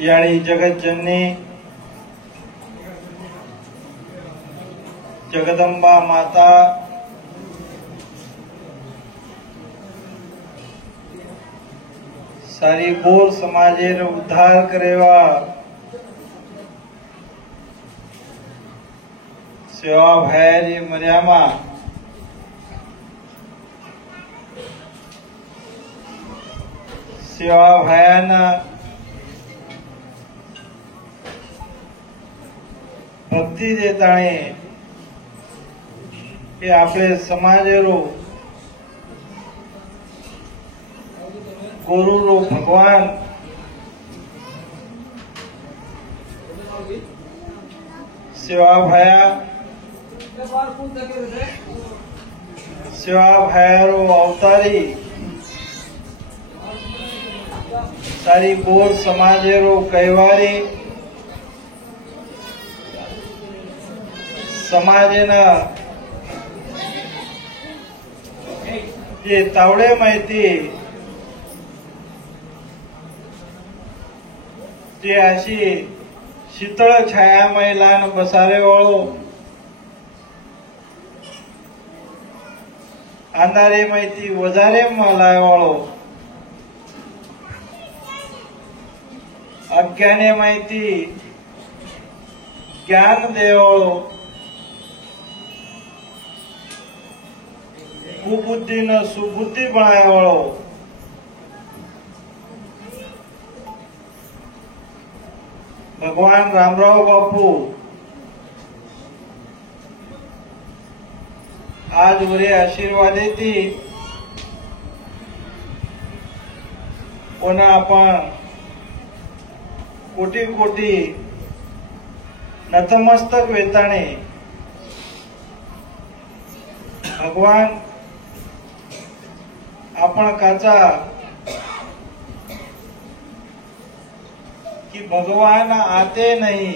याळी जगज्जननी जगदंबा माता सारी बोर समाजेर उद्धार करेवा सेवा भाई मर्यामा सेवा भायाना भक्ति देताणे એ આપણે સમાજેરો ગુરુરો ભગવાન સેવા ભાયારો અવતારી સારી બોર સમાજેરો કહેવારી સમાજના જે તાવડે માહિતી જે अशी शीतळ छायामय लान बसारे वाळो अंधारे माहिती वजारे मलाय वाळो अज्ञाने माहिती ज्ञान देवाळो कुबुद्धि न सुबुद्धि बनाया वाळो भगवान रामराव बापू आज वरे आशीर्वादेती कोणा आपण कोटी कोटी नतमस्तक वेताणे भगवान आपण काचा कि भगवान आते नहीं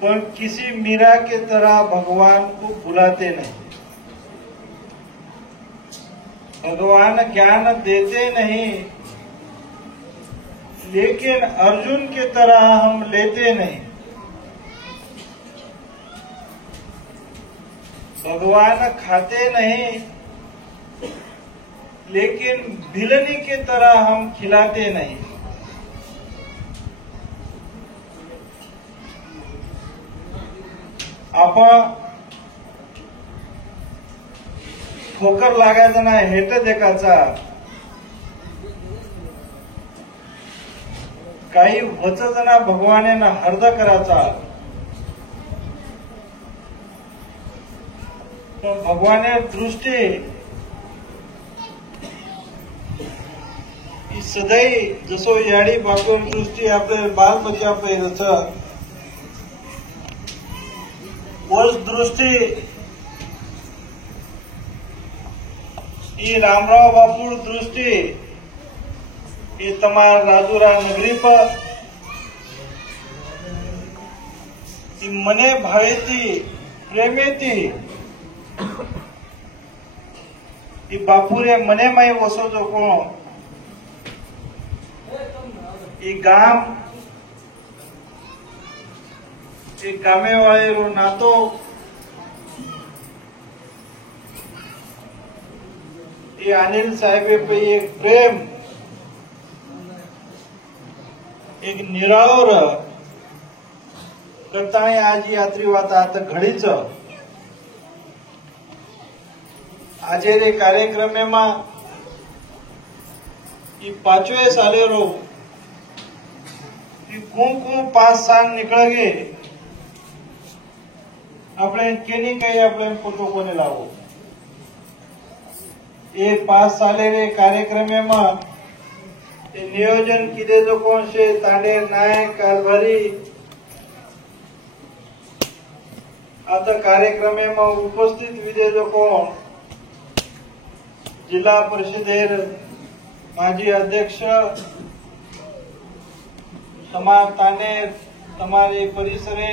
पर किसी मीरा के तरह भगवान को भुलाते नहीं। भगवान ज्ञान देते नहीं लेकिन अर्जुन के तरह हम लेते नहीं। भगवान खाते नहीं लेकिन भिलनी के तरह हम खिलाते नहीं। आपण ठोकर लागायचा ना हेट देखाचा काही होतच ना भगवानेना हर्द कराचा पण भगवाने दृष्टी सदैव जसो याडी बापूर दृष्टी आपल्या बालपणा पहिलंच वर्ष दृष्टी ई रामराव बापूर दृष्टी ई तमार राजुरा नगरी पर ई मने भावेती प्रेमेती ई बापूरे मने माई वसो जो कोण ई गाम ई गामे वाळेरो नातो ई अनिल साहेबे पे एक प्रेम एक निराळोर करता आज यात्री वाता आता घडीच आज रे कार्यक्रम में ई पांचवे साले रो कू 5 साल निकल गए अपने केनी कही अपने फोटो को लावो ये 5 साले रे कार्यक्रम में नियोजन किदे जो कोण से तांडे नायक कारभारी आता कार्यक्रम में उपस्थित विदे जो कोण जिला परिषदेर माजी अध्यक्ष समाज ताने तमारे परिसरे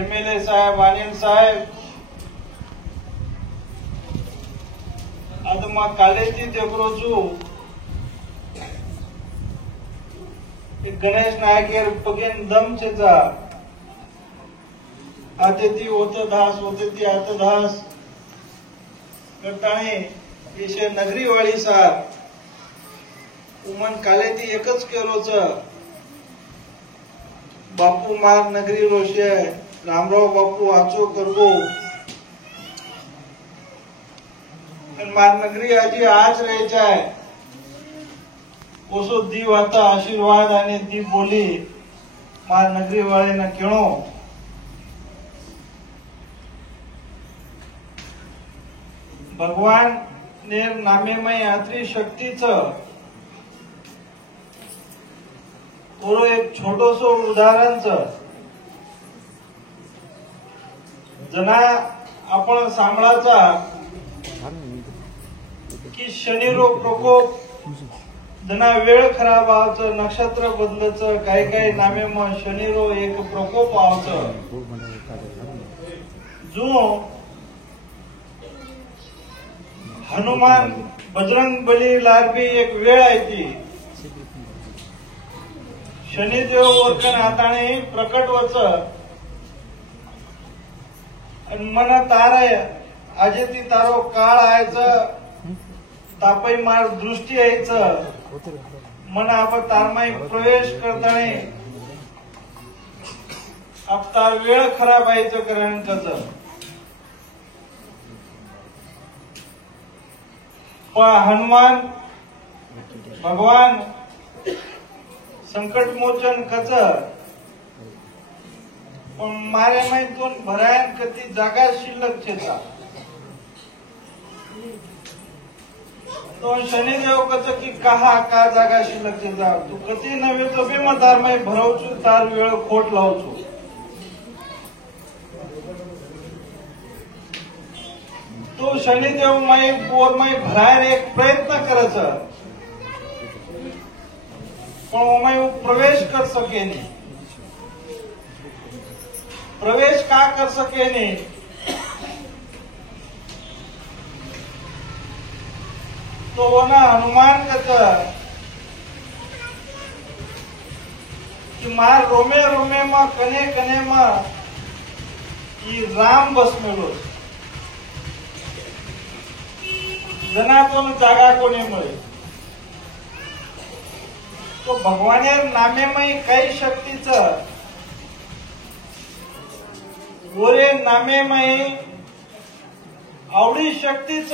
एमएलए साहेब अनिल साहेब आता मग कालेची देवरोजू गणेश नायकेर पगेन दम चेचा आते ती होते ती आता दास करताने विषय नगरी वाळी सार उमन काले ती एकच केलोच बापू मार नगरी रोषे रामराव बापू आचो करगो मार नगरी आजी आज रहायचा आहे ओसो दीव आता आशीर्वाद आणि दी बोली मार नगरी वाळेना केणो भगवान ने नामेमय यात्री शक्तीच थोडं एक छोटस उदाहरणच जना आपण सांभाळाचा की शनिरोग प्रकोप जना वेळ खराब आवचं नक्षत्र बदलचं काही नामे मग शनिरो एक प्रकोप आवचं जो हनुमान बजरंग बली लारबी एक वेळ आहे ती शनिदेव वरकन हाताने प्रकट वच मन तारा आजे ती तारो काळ आयचं तापई मार दृष्टी यायचं मन आपण तारमाई प्रवेश करताना आपता वेळ खराब यायचं कारण कसं पण हनुमान भगवान संकट मोचन कच पण मारे माहितून भरायन कती जागा शिल्लक छेता तो शनिदेव कच की कहा का जागा शिल्लक छेता तू कती नव्हे तो बी मग तारमाई भरवचू तार वेळ खोट लावचू तो शनिदेव माई पोर माई भरायला एक प्रयत्न करायचा पण वो प्रवेश कर सके नहीं प्रवेश का कर सके नहीं तो वो ना हनुमान कहता कि मार रोमे रोमे मा कने कने मा ये राम बस मेलो जना तो जागा को नहीं मिले तो भगवानेर नामेमय काही शक्तीच गोरे नामेमय आवडी शक्तीच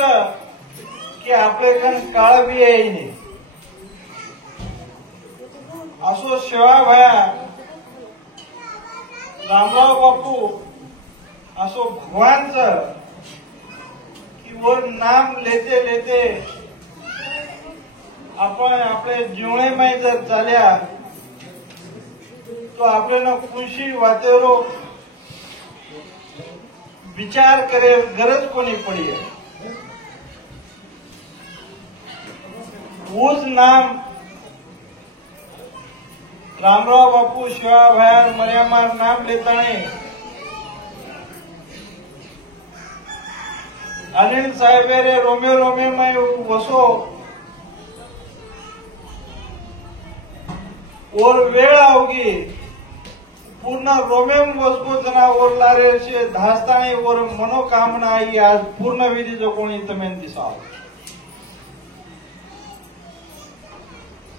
की आपल्याकडे काळ बी येईने असो शेवा भया रामराव बापू असो भगवानच की वो नाम लेते लेते आपण आपले जीवनेमाई जर चाल्या तो आपल्याला खुशी वातेरो विचार करे गरज कोणी पडी ऊज नाम रामराव बापू शिवा भयार मर्यामार नाम लेताने अनिल साहेबेरे रोमे रोमे में वसो और वेळ आवगी पूर्ण रोमेम वसको जना और लारे से धास्ताने और मनोकामना आई आज पूर्ण विधि जो कोणी तमेन दिसाव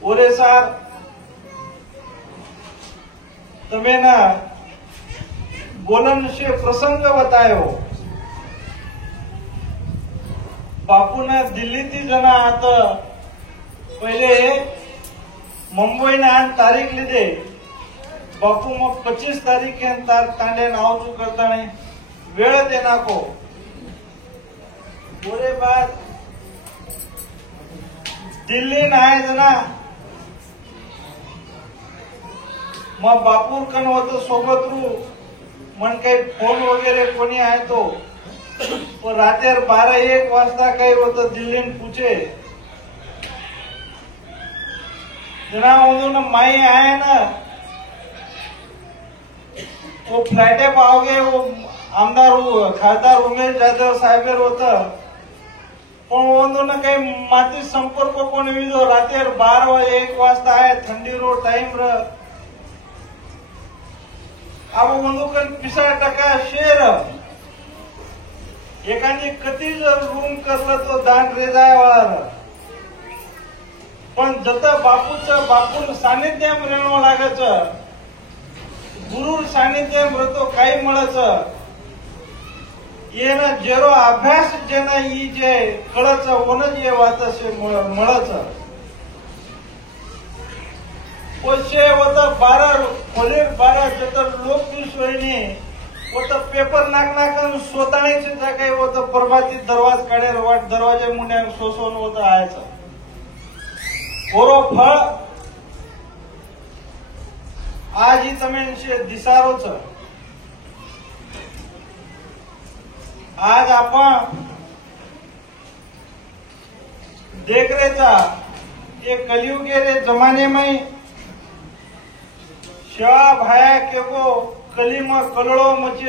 ओरे सार तमेना बोलन से प्रसंग बतायो बापूना दिल्ली थी जना आता पहिले मुंबई ने आज तारीख लीधे बापू मग 25 तारीखे तार तांडे नावचू करता नाही वेळ दे नाको बोरे बाद दिल्ली नाही जना मग बापूर कन होतं सोबत रू मन काही फोन वगैरे कोणी आहे तो रात्री 12-1 वाजता काही होतं दिल्लीन पूछे जना मधून माई आहे ना वो फ्लॅटे पावगे वो आमदार खासदार उमेश जाधव साहेबर होतं पण ಒಂದೊಂದು ಕೈ ಮಾತಿ ಸಂಪರ್ಕ ಕೊಂಡಿದ್ದು ರಾತ್ರಿ 12-1 वाजता आहे थंडी रो टाइम र अब ಒಂದು ಕನ್ पिसा टका शेर एकाने कधी जर रूम करलं तो दान रेजायवाळा पण जत बापून सानिध्याम रेणव लागच गुरु सानिध्याम रतो काही मळच येन जेरो अभ्यास जेना ई जे कळच ओनज ये वात से मळच पोचे होता 12 जत लोक दिसोयनी होता पेपर नाक स्वतःचे जा काही होतं प्रभाती दरवाज काढेल वाट दरवाजे मुंड्या सोसवून होतं आयचं ओरो फळ आज ही तमेंशे दिसारोच आज आपण देखरेचा एक कलियुगे रे जमाने में शिवा भाया के को कलीमा कलड़ो मच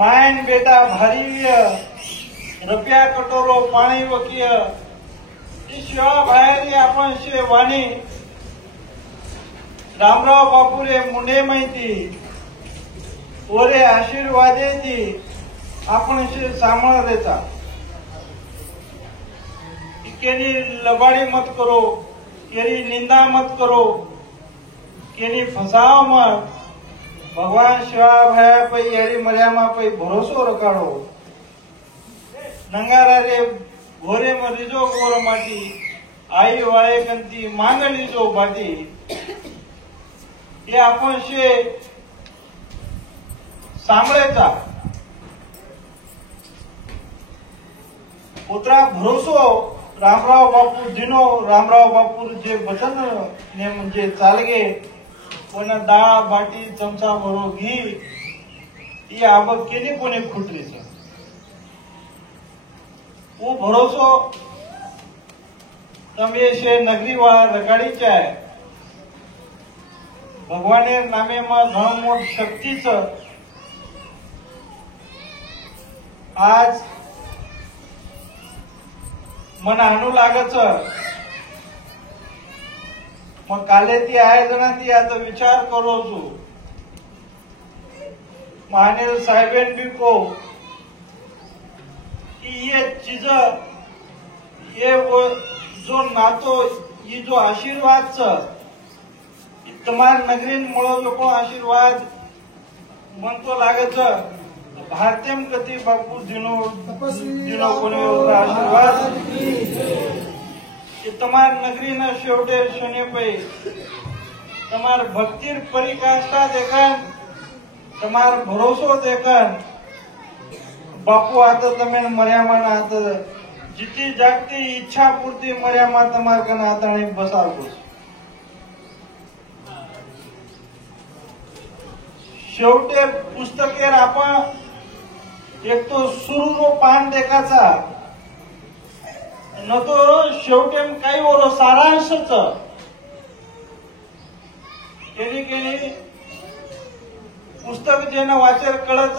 मायन बेटा भारी रुपया कटोरो पाणी वकीय शिवा भायारी आपण शे वाणी रामराव बापूरे मुंडे माहिती ओरे आशीर्वादे ती आपण शे सांभाळ देता केनी लबाड़ी मत करो केरी निंदा मत करो केनी फसाओ मत भगवान शिवा भाया पै यारी मर्यामा पै भरोसो रखाड़ो नंगारा रे घोरे में रिजो गोर माटी आई वाळे कंती मांग लीजो बाटी ये आपण शे सांभळेचा पुत्रा भरोसो रामराव बापू दिनो रामराव बापू जे वचन ने म्हणजे चालगे कोणा डाळ बाटी चमचा भरो घी ही आवक केली कोणी खुटरीच वो भरोसो તમે છે નગરી વાળા રગાડી છે ભગવાને નામે માં ઘણો મોટ શક્તિ છે आज मन आणू लागच मग काले ती आहे जण ती आता विचार करो छू महानेर साहेबेन भी को कि ये चीज ये वो जो नातो ये जो आशीर्वाद छ तुम्हार नगरीन मुळो जो को आशीर्वाद मन तो लागच भारतीयम कति बापू दिनो कोणी आशीर्वाद कि तमार नगरी न शेवटे शने पे तमार भक्तिर परिकाष्ठा देखन तमार भरोसो देखन बापू आता तमें मर्यामा आता जिती जागती इच्छा पूर्ती मर्यामा तमार कन आता बसावतो शेवटे पुस्तकेर आपण एक तो सुरू पान देखाचा न तो शेवटे काही ओरो सारांशच केली पुस्तक जेना वाचर कळच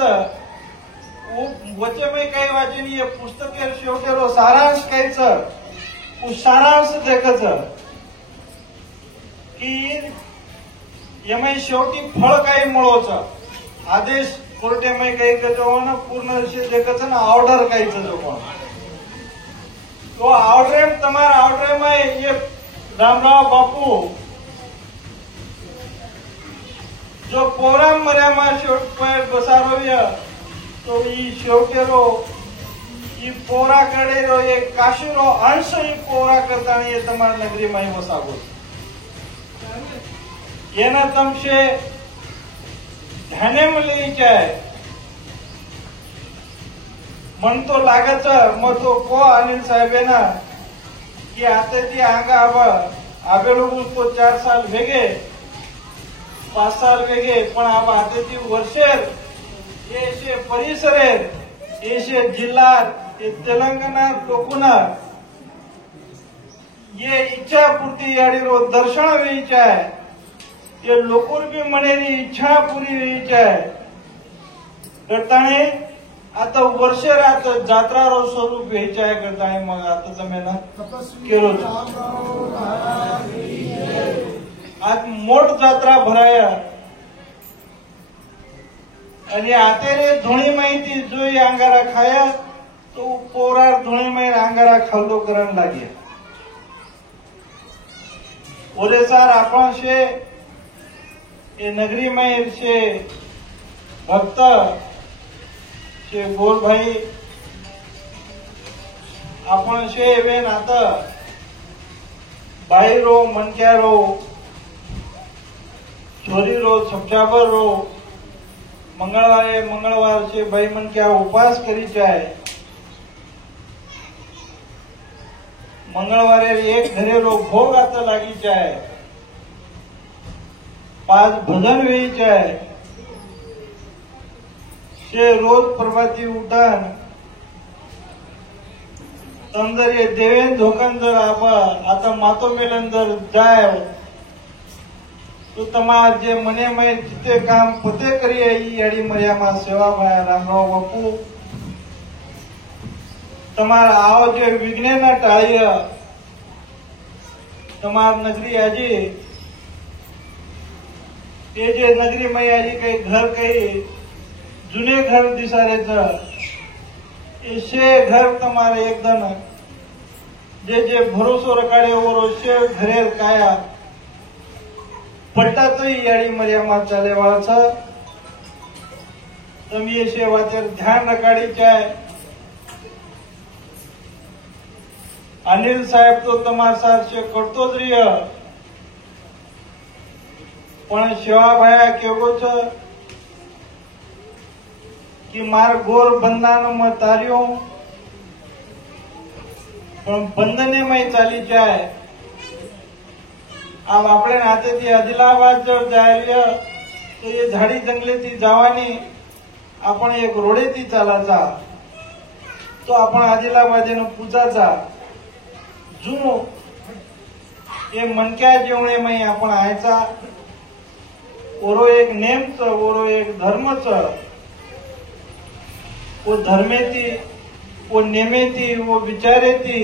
वचे में काही वाचनी ये पुस्तकेर शेवटेरो सारांश कायच सारांश देखच की यमय शेवटी फळ काही मळोच आदेश कोर्टे में काही कजो ना पूर्ण विषय देखच ना ऑर्डर काहीच जो पण तो ऑर्डर तमार ऑर्डर में ये रामराव बापू जो पोराम मर्यामा शेवट पर बसारोय तो ई शेवटेरो ई पोरा कडेरो एक काशीरो अंश ई पोरा करताना ये तमार नगरी में वसागो येना तमशे ध्याने मिळलीच आहे मन तो लागच मग तो को अनिल साहेबेना की आता ती आगा आबे लोग तो 4 साल वेगे 5 साल वेगे पण आता ती वर्षेर ये परिसरेर ये जिल्हा तेलंगणा लोकुना ये इच्छा पूर्ती याडीरो दर्शन वेईच आहे ये लोकोर भी मनेरी इच्छा पूरी वेईच आहे करताने आता वर्ष रात जात्रा रो स्वरूप वेचाय करताय मग आता जमेना केलो आज मोठ जात्रा भराया आणि आतेरे धुणी माहिती जो अंगारा खाया तो पोरार धुणी माहिती अंगारा खावलो करण लागे ओरे सार आपण शे ये नगरी में से भक्त से बोल भाई आपण शे वेन आता बाई रो मनक्या रो छोरी रो छपछाबर रो मंगळवार से बाई मनक्या उपवास करी जाए मंगळवारे एक घरे रो भोग आता लागी जाए 5 भजन वेळीचे आहे ते रोज प्रभाती उठान तंदर ये देवेन धोकंदर आबा आता मातो मेलंदर जाय तो तमार जे मने में जिते काम पोते करी आई याडी मर्यामा सेवा भाया रामराव बापू तमार आव जे विघ्नेना टाळीय तमार नगरी आजी ये जे नगरी में आजी काही घर काही जुने घर दिसारेच शे घर तुम्हारे एकदम जे जे भरोसो रकाडे ओरो शे घरे काया पट्टा तो याडी मर्यामा चाले वाळचा तुम्ही ये शे वाचर ध्यान रकाडीचे आहे अनिल साहेब तो तमार सारशे करतोच रिय पण सेवा भाया केवो छ कि मार गोर बंधन में तारियो पण बंधने में चाली जाए अब अपने नाते थी आदिलाबाद जब जाए तो ये झाड़ी जंगले थी जावानी आपण एक रोडे थी चालाचा तो आपण आदिलाबाद पूजाचा जो ये मनक्या जेवणे में आपण आयचा ओरो एक नेमच ओरो एक धर्मच वो धर्मेती वो नेमेती वो विचारेती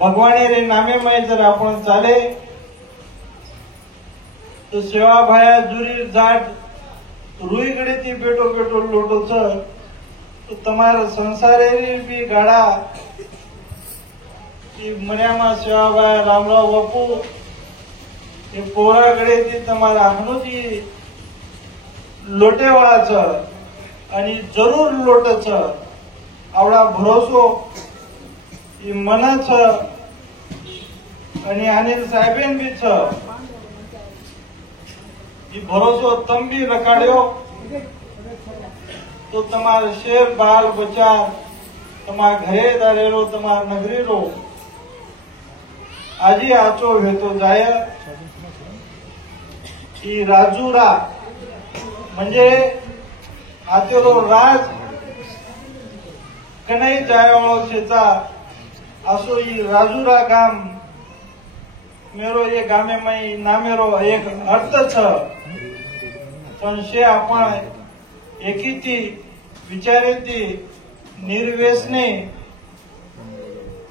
भगवाने रे नामे में जर आपण चाले तो सेवा भाया जुरी जाट रुईकडे ती बेटो बेटो लोटोच तो तमारा संसारे भी गाडा मर्यामा सेवा भाया रामराव बापू ये पोराकडे ती तमारा हनुजी लोटेवाळाच आणि जरूर लोटच आवडा भरोसो मनच आणि अनिल साहेबेन बी छ भरोसो तम भी रकाड्यो तो तमार शेर बाल बच्चा तमार घरे दारेरो तमार नगरी रो आजी आचो भेटो जाय की राजूरा म्हणजे आतेरो राज कनाई जायवाळो शेचा असो ही राजुरा गाम मेरो ये गामे में नामेरो एक अर्थ छ पण शे आपण एकीती विचारेती निर्वेसने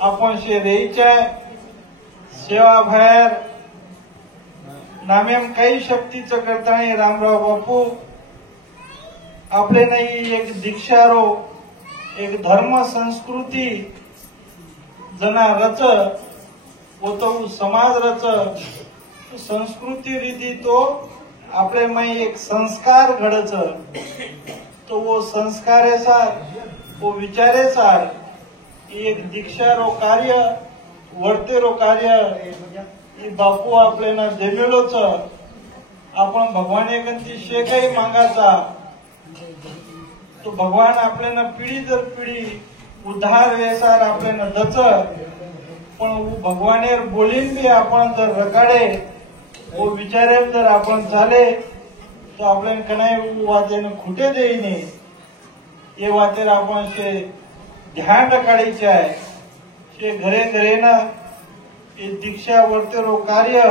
आपण शे रेईच्या सेवा भायर नामेम काही शक्तीचं करताना रामराव बापू आपले नाही एक दीक्षारो एक धर्म संस्कृती जना रच वो तो समाज रच संस्कृती रीती तो आपले में एक संस्कार घडच तो वो संस्कारे सार वो विचारे सार एक दीक्षारो कार्य वर्तेरो कार्य बापू आपले ना देमेलोच आपण भगवान एकंती शे काही मागाचा तो भगवान आपल्याला पिढी दर पिढी उद्धार वेसार आपल्याला दच पण भगवानेर बोलीन बी आपण जर रकाडे वो विचारेल जर आपण झाले तो आपल्याला कनाई वातेन खुटे देईने ये वातेर आपण शे ध्यान रकाडीचे आहे शे घरे घरे ना ये दीक्षा वर्तेरो कार्य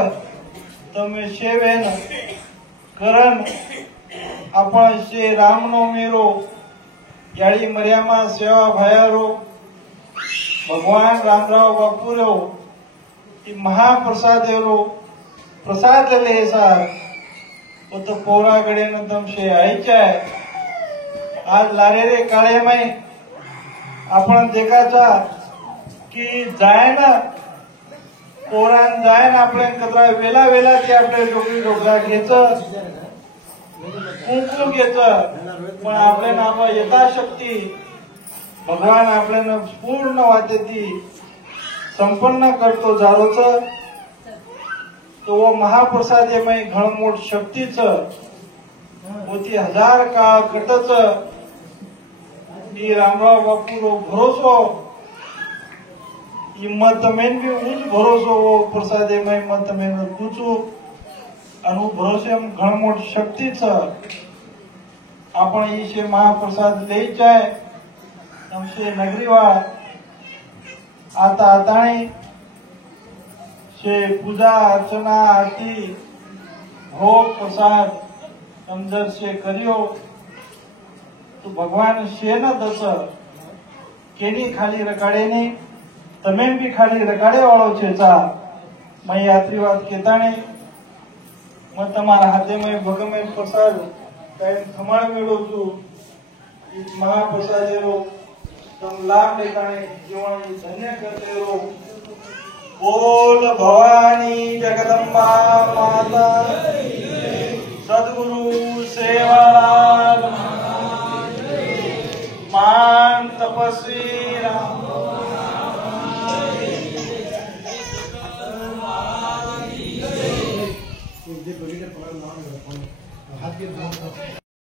તમે સેવેન કરણ आपण श्री रामनवमी रो याड़ी मरियामा सेवा भायारो भगवान रामराव बापू रो महाप्रसाद रो प्रसाद ले सर वो तो पोराकडे न तमशे आयचाय आज लारे रे काळे में आपण देखाचा की जाय ना पोरान जाय ना आपल्या कचरा वेला वेला ते आपल्या डोकरी डोकरा घ्यायचं कुंकू घ्यायचं पण आपल्याला आपण यथाशक्ती भगवान आपल्याला पूर्ण वाटेती संपन्न करतो जारोच तो वो महाप्रसादमय घणमोड शक्तीच होती हजार काळ कटच रामराव बापू रो भरोसो मत मेन भी ऊंच भरोसो वो प्रसादमय मत मेन कुचू अनु भरोसे घणमोड शक्तीच आपण इशे महाप्रसाद लेचाय हमसे नगरीवाळ आता आताणी शे पूजा अर्चना आरती भोग प्रसाद समझर से करियो तो भगवान शे न दस केनी खाली रकाडे ने तमे भी खाली रकाडे वाळो छे चा मैं यात्रीवाद केताणे मैं तमारा हाथे में भगमे प्रसाद कायम खमाड़ मेळो छू महाप्रसाद रो तम लाभ लेताणे जीवन धन्य करते रो बोल भवानी जगदम्बा माता सद्गुरु सेवालाल मान तपस्वी राम हाथ के